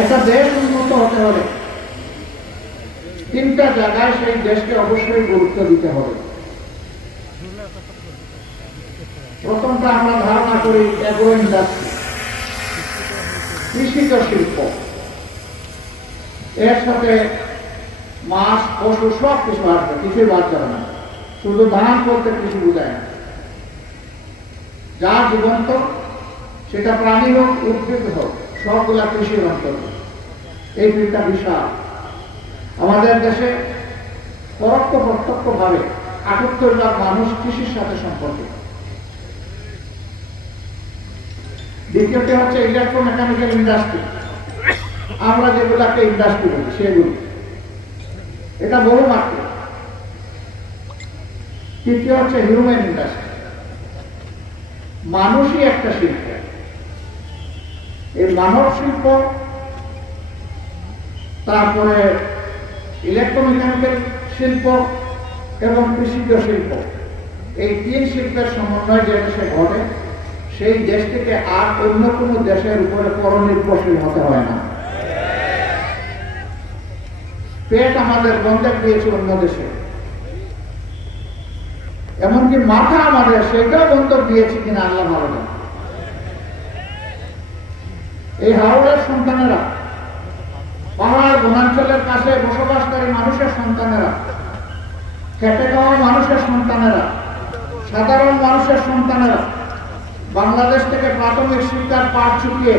একটা দেশ উন্নত হতে হলে তিনটা জায়গায় সেই দেশকে অবশ্যই গুরুত্ব দিতে হবে। প্রথমটা আমরা ধারণা করি অ্যাগ্রো ইন্ডাস্ট্রি কৃষিজ শিল্প। এর সাথে মাছ, পশু সব কিছু আসবে, কিছুই বাদ যাবে না। শুধু ধান করতে কিছু বোঝায় না। যা জীবন্ত, সেটা প্রাণী হোক, উদ্ভিদ হোক সবগুলা কৃষির অন্তর্গত এই তিনটা বিশাল আমাদের দেশে পরোক্ষ প্রত্যক্ষ ভাবে আটাত্তর লাখ মানুষ কৃষির সাথে সম্পর্কিত। দ্বিতীয়টি হচ্ছে ইলেকট্রোমেকানিক্যাল ইন্ডাস্ট্রি আমরা যেগুলাকে ইন্ডাস্ট্রি বলি, সেগুলো। এটা বহু মাত্র। তৃতীয় হচ্ছে হিউম্যান ইন্ডাস্ট্রি মানুষই একটা শিল্প। এই মানব শিল্প, তারপরে ইলেকট্রোমেকানিক্যাল শিল্প এবং কৃষিজ শিল্প। এই তিন শিল্পের সমন্বয় যে দেশে ঘটে, সেই দেশ থেকে আর অন্য কোনো দেশের উপরে পরনির্ভরশীল হতে হয় না। পেট আমাদের বন্ধক দিয়েছে অন্য দেশে। এমনকি মাথা আমাদের, সেটাও বন্ধক দিয়েছে কিনা আল্লাহ ভালো জানে। এই হাওড়ের সন্তানেরা পাহাড় বনাঞ্চলের কাছে বসবাসকারী মানুষের সন্তানেরা, খেটে খাওয়া মানুষের সন্তানেরা, সাধারণ মানুষের সন্তানেরা, বাংলাদেশ থেকে প্রাথমিক শিক্ষার পাঠ ছুটিয়ে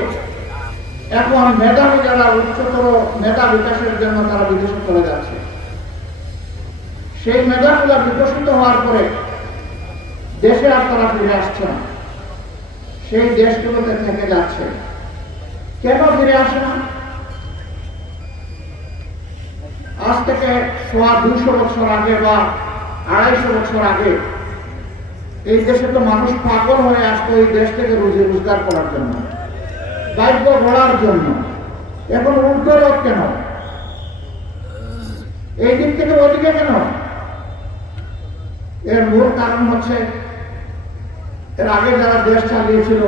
এখন মেধাবী যারা উচ্চতর মেধা বিকাশের জন্য তারা বিদেশে চলে যাচ্ছে। সেই মেধাগুলো বিকশিত হওয়ার পরে দেশে আর তারা ফিরে আসছে না। সেই দেশগুলোতে থেকে যাচ্ছে। কেন ফিরে আসে না? আজ থেকে সোয়া দুশো বছর আগে বা আড়াইশো বছর আগে এই দেশে তো মানুষ পাগল হয়ে আসতো এই দেশ থেকে রুজি রোজগার করার জন্য বাক্য গড়ার জন্য। এখন উল্টো রোগ কেন? এই দিক থেকে ওদিকে কেন? এর মূল কারণ হচ্ছে, এর আগে যারা দেশ চালিয়েছিল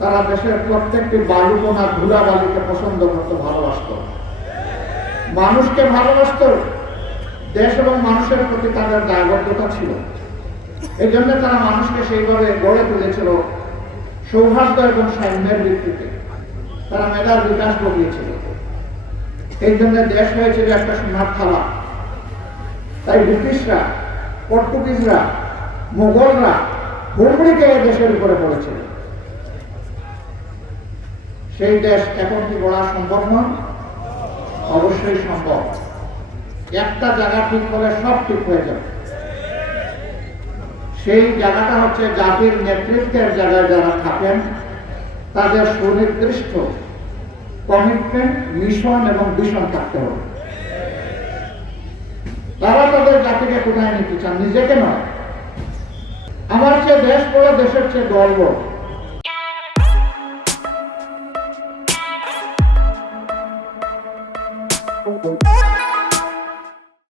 তারা দেশের প্রত্যেকটি বালুকোনা ধুলা বালিকে পছন্দ করতে, ভালোবাসত। মানুষকে ভালোবাসত, দেশ এবং মানুষের প্রতি তাদের দায়বদ্ধতা ছিল। এই জন্য তারা মানুষকে সেইভাবে গড়ে তুলেছিল সৌহার্দ্য এবং সাম্যের ভিত্তিতে। তারা মেধার বিকাশ ঘটিয়েছিল। এই জন্য দেশ হয়েছিল একটা সোনার থালা। তাই ব্রিটিশরা, পর্তুগিজরা, মোগলরা হুমড়িকে এই দেশের উপরে পড়েছিল। সেই দেশ এখন কি গড়া সম্ভব নয়? অবশ্যই সম্ভব। একটা জায়গা ঠিক হলে সব ঠিক হয়ে যাবে। সেই জায়গাটা হচ্ছে জাতির নেতৃত্বের জায়গায় যারা থাকেন, তাদের সুনির্দিষ্ট কমিটমেন্ট মিশন এবং ভিশন থাকতে হবে। তারা তাদের জাতিকে কোথায় নিতে চান? নিজেকে নয়। আমার চেয়ে দেশ বড় দেশের চেয়ে গর্ব। oh you.